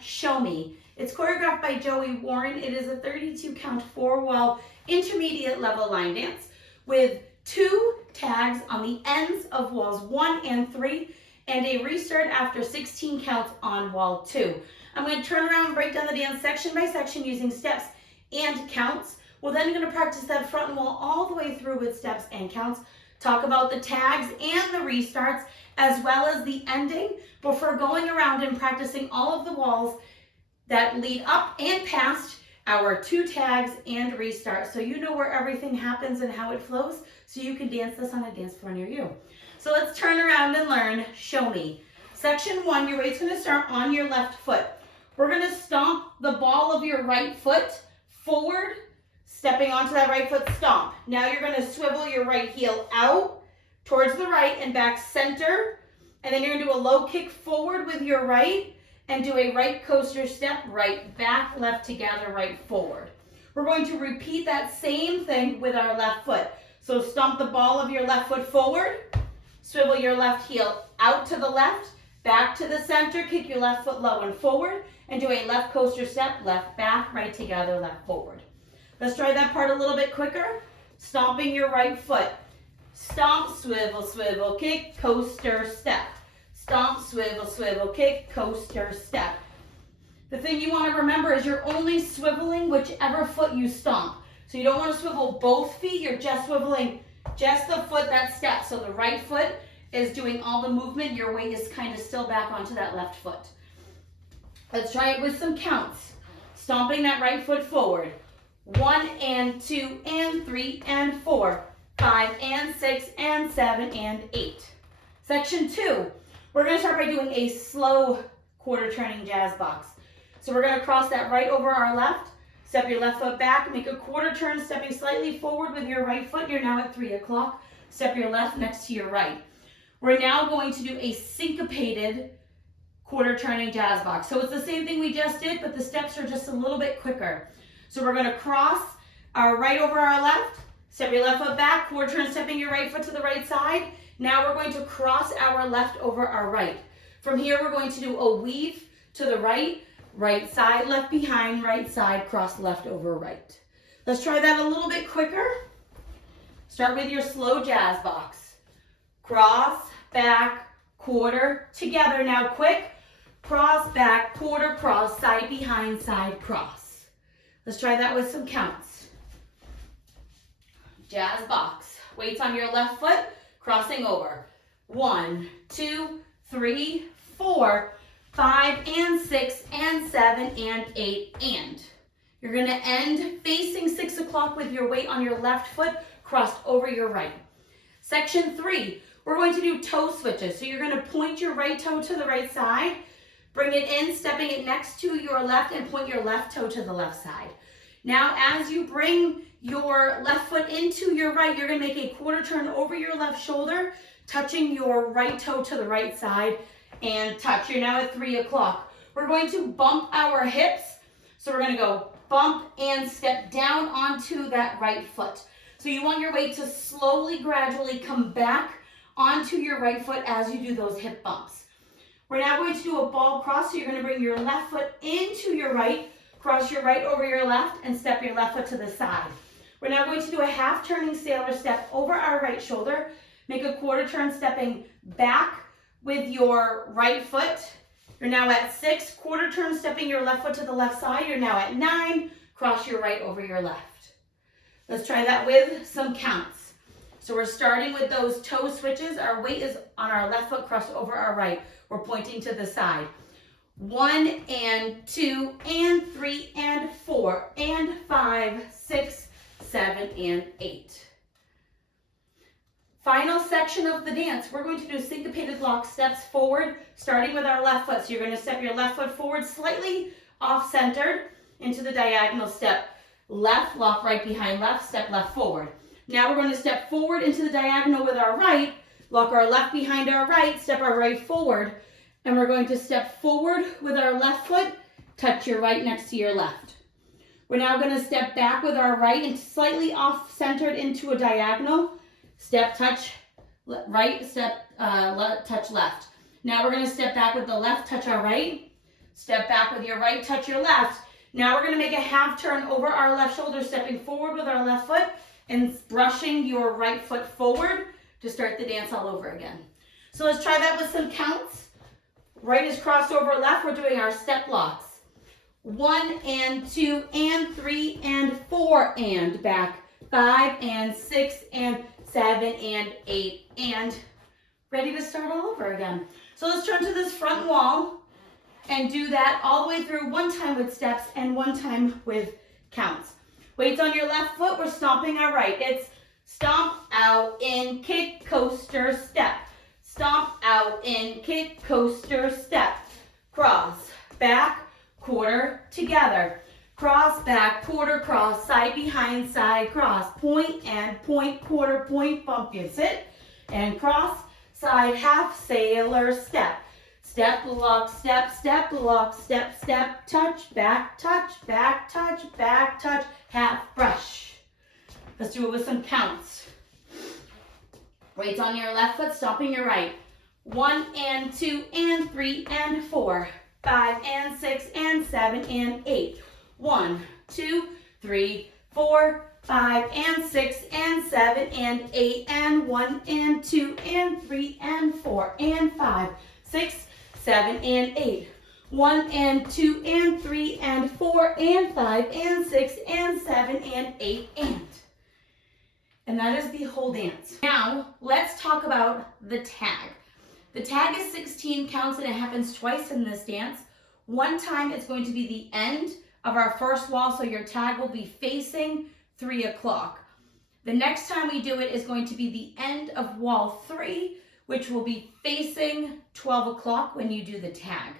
Show Me. It's choreographed by Joey Warren. It is a 32 count 4-wall intermediate level line dance with 2 tags on the ends of walls 1 and 3 and a restart after 16 counts on wall 2. I'm going to turn around and break down the dance section by section using steps and counts. We're then going to practice that front wall all the way through with steps and counts, talk about the tags and the restarts, as well as the ending, before going around and practicing all of the walls that lead up and past our 2 tags and restart. So you know where everything happens and how it flows, so you can dance this on a dance floor near you. So let's turn around and learn Show Me. Section 1, your weight's gonna start on your left foot. We're gonna stomp the ball of your right foot forward, stepping onto that right foot, stomp. Now you're gonna swivel your right heel out towards the right and back center, and then you're gonna do a low kick forward with your right and do a right coaster step, right back, left together, right forward. We're going to repeat that same thing with our left foot. So stomp the ball of your left foot forward, swivel your left heel out to the left, back to the center, kick your left foot low and forward, and do a left coaster step, left back, right together, left forward. Let's try that part a little bit quicker. Stomping your right foot. Stomp, swivel, swivel, kick, coaster, step. Stomp, swivel, swivel, kick, coaster, step. The thing you want to remember is you're only swiveling whichever foot you stomp. So you don't want to swivel both feet, you're just swiveling just the foot that steps. So the right foot is doing all the movement, your weight is kind of still back onto that left foot. Let's try it with some counts. Stomping that right foot forward. 1 and 2 and 3 and 4, 5 and 6 and 7 and 8. Section 2, we're going to start by doing a slow quarter turning jazz box. So we're going to cross that right over our left, step your left foot back, make a quarter turn, stepping slightly forward with your right foot. You're now at 3 o'clock. Step your left next to your right. We're now going to do a syncopated quarter turning jazz box. So it's the same thing we just did, but the steps are just a little bit quicker. So we're going to cross our right over our left, step your left foot back, quarter turn, stepping your right foot to the right side. Now we're going to cross our left over our right. From here, we're going to do a weave to the right, right side, left behind, right side, cross left over right. Let's try that a little bit quicker. Start with your slow jazz box. Cross, back, quarter, together. Now quick. Cross, back, quarter, cross, side, behind, side, cross. Let's try that with some counts. Jazz box. Weights on your left foot, crossing over. 1, 2, 3, 4, 5 and 6 and 7 and 8 and. You're going to end facing 6 o'clock with your weight on your left foot crossed over your right. Section 3, we're going to do toe switches. So you're going to point your right toe to the right side, bring it in, stepping it next to your left, and point your left toe to the left side. Now, as you bring your left foot into your right, you're going to make a quarter turn over your left shoulder, touching your right toe to the right side, and touch. You're now at 3 o'clock. We're going to bump our hips. So we're going to go bump and step down onto that right foot. So you want your weight to slowly, gradually come back onto your right foot as you do those hip bumps. We're now going to do a ball cross. So you're going to bring your left foot into your right, cross your right over your left, and step your left foot to the side. We're now going to do a half turning sailor step over our right shoulder. Make a quarter turn stepping back with your right foot. You're now at 6, quarter turn stepping your left foot to the left side. You're now at 9, cross your right over your left. Let's try that with some counts. So we're starting with those toe switches. Our weight is on our left foot crossed over our right. We're pointing to the side. 1 and 2 and 3 and 4 and 5, 6, 7 and 8. Final section of the dance, we're going to do syncopated lock steps forward, starting with our left foot. So you're going to step your left foot forward, slightly off-centered into the diagonal step. Left, lock right behind left, step left forward. Now we're going to step forward into the diagonal with our right, lock our left behind our right, step our right forward, and we're going to step forward with our left foot, touch your right next to your left. We're now going to step back with our right and slightly off-centered into a diagonal. Step, touch right, step, touch left. Now we're going to step back with the left, touch our right. Step back with your right, touch your left. Now we're going to make a half turn over our left shoulder, stepping forward with our left foot and brushing your right foot forward to start the dance all over again. So let's try that with some counts. Right is crossed over left. We're doing our step locks. 1 and 2 and 3 and 4 and back. 5 and 6 and 7 and 8 and ready to start all over again. So let's turn to this front wall and do that all the way through, one time with steps and one time with counts. Weights on your left foot, we're stomping our right. It's stomp, out, in, kick, coaster, step. Stomp, out, in, kick, coaster, step. Cross, back, quarter, together. Cross, back, quarter, cross, side, behind, side, cross. Point and point, quarter, point, bump, you sit. And cross, side, half, sailor, step. Step, lock, step, step, lock, step, step, touch, back, touch, back, touch, back, touch, half, brush. Let's do it with some counts. Weights on your left foot, stomping your right. 1 and 2 and 3 and 4, 5 and 6 and 7 and 8. 1, 2, 3, 4, 5 and 6 and 7 and 8 and 1 and 2 and 3 and 4 and 5, 6, 7 and 8. 1 and 2 and 3 and 4 and 5 and 6 and 7 and 8 and. And that is the whole dance. Now, let's talk about the tag. The tag is 16 counts and it happens twice in this dance. One time it's going to be the end of our first wall, so your tag will be facing 3 o'clock. The next time we do it is going to be the end of wall 3, which will be facing 12 o'clock when you do the tag.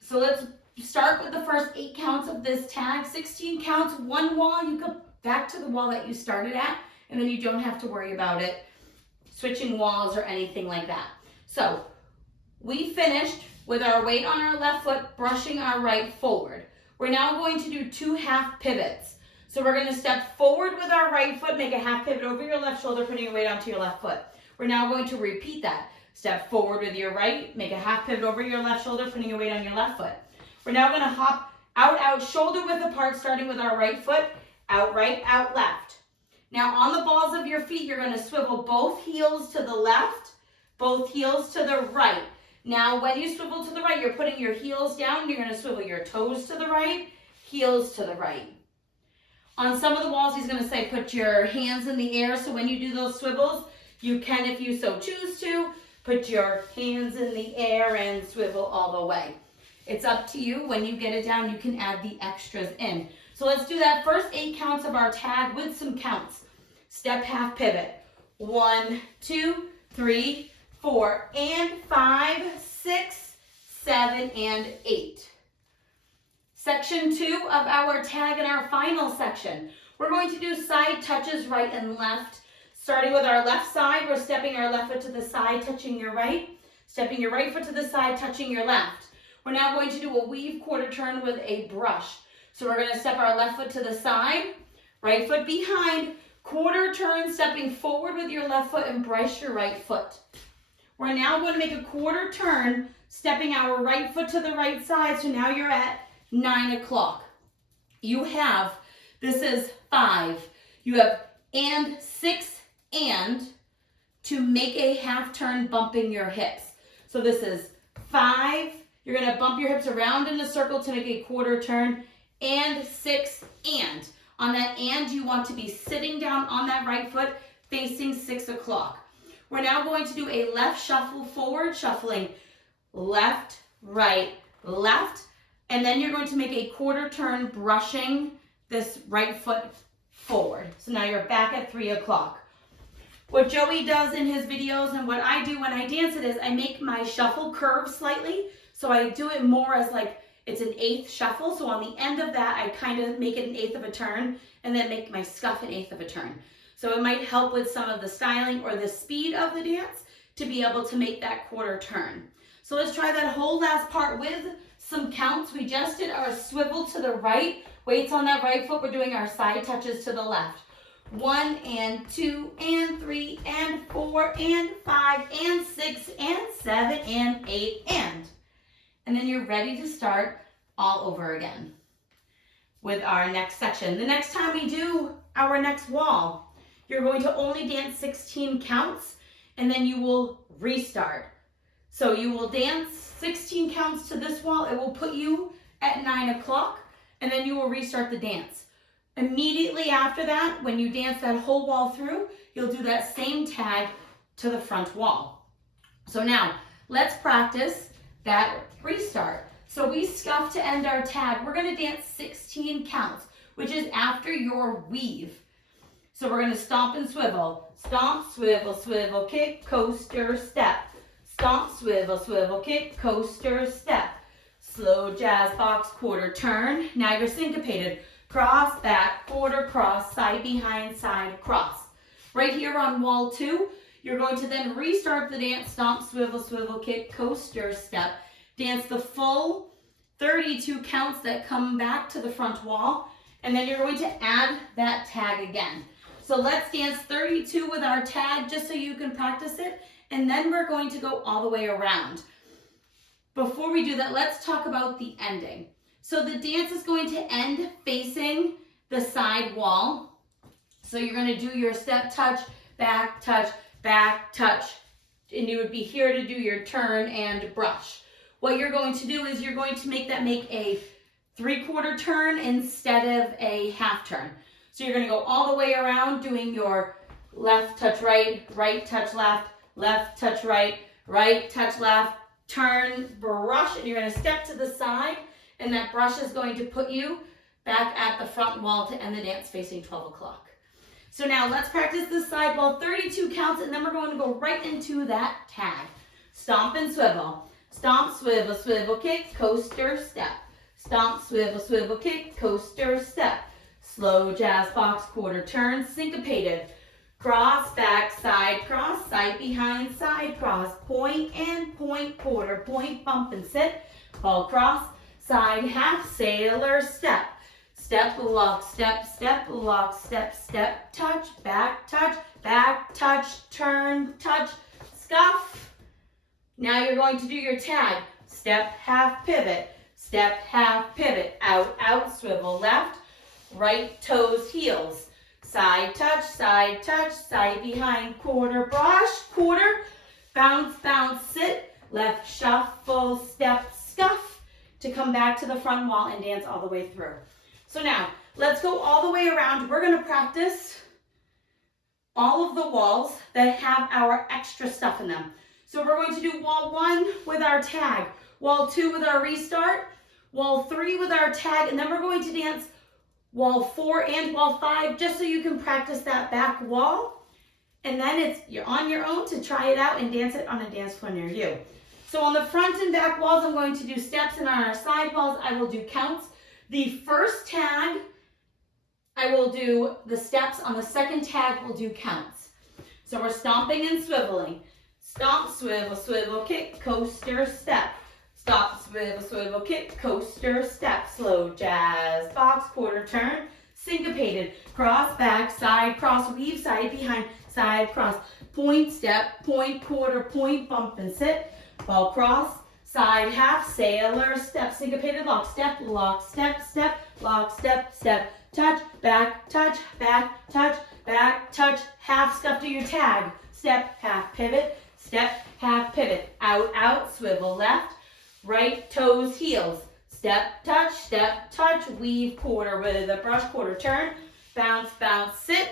So let's start with the first 8 counts of this tag. 16 counts, one wall, you go back to the wall that you started at, and then you don't have to worry about it switching walls or anything like that. So we finished with our weight on our left foot, brushing our right forward. We're now going to do 2 half pivots. So we're going to step forward with our right foot, make a half pivot over your left shoulder, putting your weight onto your left foot. We're now going to repeat that. Step forward with your right, make a half pivot over your left shoulder, putting your weight on your left foot. We're now going to hop out, shoulder width apart, starting with our right foot, out right, out left. Now on the balls of your feet, you're going to swivel both heels to the left, both heels to the right. Now when you swivel to the right, you're putting your heels down, you're going to swivel your toes to the right, heels to the right. On some of the walls, he's going to say put your hands in the air, so when you do those swivels, you can, if you so choose to, put your hands in the air and swivel all the way. It's up to you. When you get it down, you can add the extras in. So let's do that first 8 counts of our tag with some counts. Step half pivot. 1, 2, 3, 4, and 5, 6, 7, and 8. Section 2 of our tag and our final section. We're going to do side touches right and left. Starting with our left side, we're stepping our left foot to the side, touching your right. Stepping your right foot to the side, touching your left. We're now going to do a weave quarter turn with a brush. So we're going to step our left foot to the side, right foot behind, quarter turn, stepping forward with your left foot and brush your right foot. We're now going to make a quarter turn, stepping our right foot to the right side, so now you're at 9 o'clock. You have, this is 5, you have and 6 and to make a half turn bumping your hips. So this is 5, you're going to bump your hips around in a circle to make a quarter turn, and 6 and. On that and, you want to be sitting down on that right foot facing 6 o'clock. We're now going to do a left shuffle forward, shuffling left, right, left, and then you're going to make a quarter turn brushing this right foot forward. So now you're back at 3 o'clock. What Joey does in his videos and what I do when I dance it is I make my shuffle curve slightly. So I do it more as like it's an 1/8 shuffle. So on the end of that, I kind of make it an 1/8 of a turn and then make my scuff an 1/8 of a turn. So it might help with some of the styling or the speed of the dance to be able to make that quarter turn. So let's try that whole last part with some counts. We just did our swivel to the right, weights on that right foot. We're doing our side touches to the left. 1 and 2 and 3 and 4 and 5 and 6 and 7 and 8 and then you're ready to start all over again with our next section. The next time we do our next wall, you're going to only dance 16 counts and then you will restart. So you will dance 16 counts to this wall. It will put you at 9 o'clock and then you will restart the dance. Immediately after that, when you dance that whole wall through, you'll do that same tag to the front wall. So now let's practice that restart. So we scuff to end our tag. We're going to dance 16 counts, which is after your weave. So we're going to stomp and swivel. Stomp, swivel, swivel, kick, coaster, step. Stomp, swivel, swivel, kick, coaster, step. Slow jazz box, quarter turn. Now you're syncopated. Cross, back, quarter, cross, side, behind, side, cross. Right here on wall 2, you're going to then restart the dance. Stomp, swivel, swivel, kick, coaster, step. Dance the full 32 counts that come back to the front wall. And then you're going to add that tag again. So let's dance 32 with our tag just so you can practice it. And then we're going to go all the way around. Before we do that, let's talk about the ending. So the dance is going to end facing the side wall. So you're going to do your step touch, back touch, and you would be here to do your turn and brush. What you're going to do is you're going to make a 3/4 turn instead of a half turn. So you're going to go all the way around doing your left touch right, right touch left, left touch right, right touch left, turn, brush, and you're going to step to the side, and that brush is going to put you back at the front wall to end the dance facing 12 o'clock. So now let's practice this side wall, 32 counts, and then we're going to go right into that tag. Stomp and swivel. Stomp, swivel, swivel, kick, coaster, step. Stomp, swivel, swivel, kick, coaster, step. Slow jazz box, quarter turn, syncopated. Cross, back, side, cross, side, behind, side, cross. Point and point, quarter, point, bump and sit. Ball cross, side, half, sailor, step. Step, lock, step, step, lock, step, step, touch, back, touch, turn, touch, scuff. Now you're going to do your tag. Step, half, pivot. Step, half, pivot. Out, out, swivel left. Right toes, heels. Side, side, side behind, quarter, brush, quarter. Bounce, bounce, sit. Left, shuffle, step, scuff. To come back to the front wall and dance all the way through. So now, let's go all the way around. We're going to practice all of the walls that have our extra stuff in them. So we're going to do wall 1 with our tag, wall 2 with our restart, wall 3 with our tag, and then we're going to dance wall 4 and wall 5 just so you can practice that back wall. And then you're on your own to try it out and dance it on a dance floor near you. So on the front and back walls, I'm going to do steps, and on our side walls, I will do counts. The first tag, I will do the steps. On the second tag, we'll do counts. So we're stomping and swiveling. Stomp, swivel, swivel, kick, coaster, step. Stop, swivel, swivel, kick, coaster, step. Slow jazz box, quarter turn, syncopated. Cross, back, side, cross, weave, side, behind, side, cross. Point, step, point, quarter, point, bump and sit. Ball cross, side, half, sailor, step, syncopated, lock, step, step, lock, step, step, touch, back, touch, half, scuff to your tag. Step, half, pivot, step, half, pivot. Out, out, swivel left, right toes, heels. Step, touch, weave, quarter with a brush, quarter turn, bounce, bounce, sit.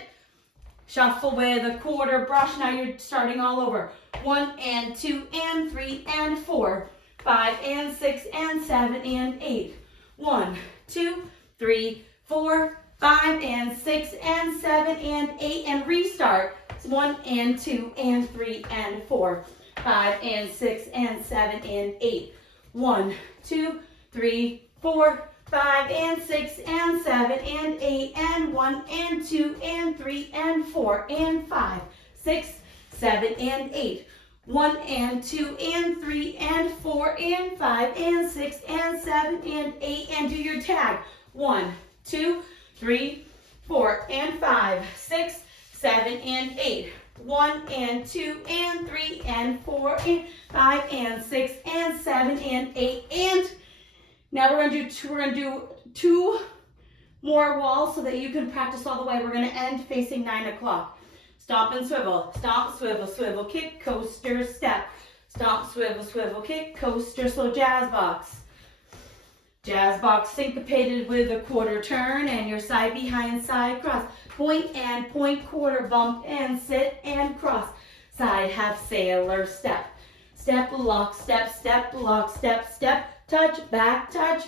Shuffle with a quarter brush. Now you're starting all over. 1 and 2 and 3 and 4. 5 and 6 and 7 and 8. 1, 2, 3, 4, 5 and 6 and 7 and 8. And restart. 1 and 2 and 3 and 4. 5 and 6 and 7 and 8. 1, 2, 3, 4, 5 and 6 and 7 and 8 and 1 and 2 and 3 and 4 and 5, 6, 7 and 8. 1 and 2 and 3 and 4 and 5 and 6 and 7 and 8, and do your tag. 1, 2, 3, 4 and 5, 6, 7 and 8. 1 and 2 and 3 and 4 and 5 and 6 and 7 and 8. And now we're going to do 2 more walls so that you can practice all the way. We're going to end facing 9 o'clock. Stomp and swivel. Stomp, swivel, swivel, kick, coaster, step. Stomp, swivel, swivel, kick, coaster, slow jazz box. Jazz box syncopated with a quarter turn and your side behind side cross. Point and point, quarter bump and sit and cross. Side half sailor step. Step, lock, step, lock, step, step. Touch, back, touch,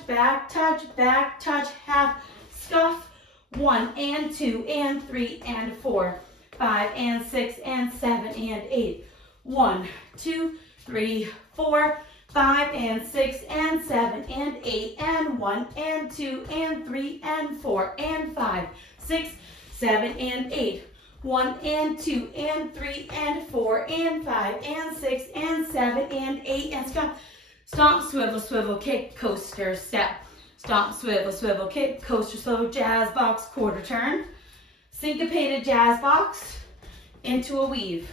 half, scuff. 1 and 2 and 3 and 4. 5 and 6 and 7 and 8. 1, 2, 3, 4, 5 and 6 and 7 and 8 and 1 and 2 and 3 and 4 and 5, 6, 7 and 8. 1 and 2 and 3 and 4 and 5 and 6 and 7 and 8 and stomp. Stomp, swivel, swivel, kick, coaster, step. Stomp, swivel, swivel, kick, coaster, slow, jazz box, quarter turn. Syncopated jazz box into a weave.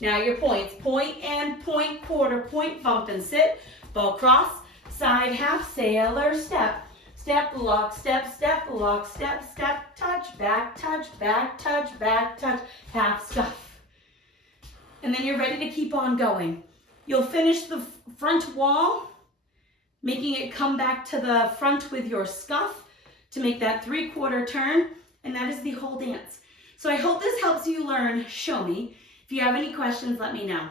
Now your points. Point and point, quarter, point, bump and sit. Ball cross, side half, sailor, step. Step, lock, step, lock, step, touch, back, touch, half scuff. And then you're ready to keep on going. You'll finish the front wall, making it come back to the front with your scuff to make that 3/4 turn, and that is the whole dance. So I hope this helps you learn Show Me. If you have any questions, let me know.